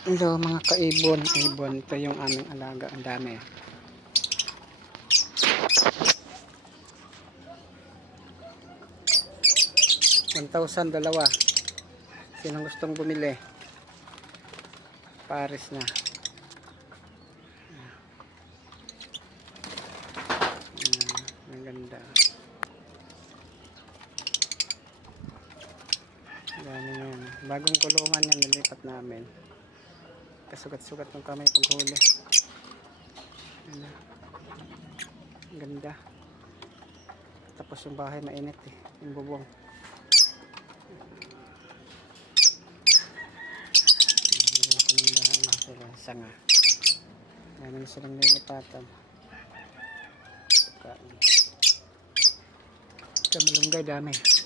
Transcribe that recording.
Hello mga kaibon, ibon, ito yung aming alaga, ang dami. 1,000 dalawa. Sinong gustong bumili? Paris na. Ang ganda. Dami yan. Bagong kulungan yan, nilipat namin. Kasugat-sugat ng kamay paghuli. Ang ganda. Tapos yung bahay mainit eh, yung bubong. Sanga. Dami na silang nilipatan. Kamalunggay dami.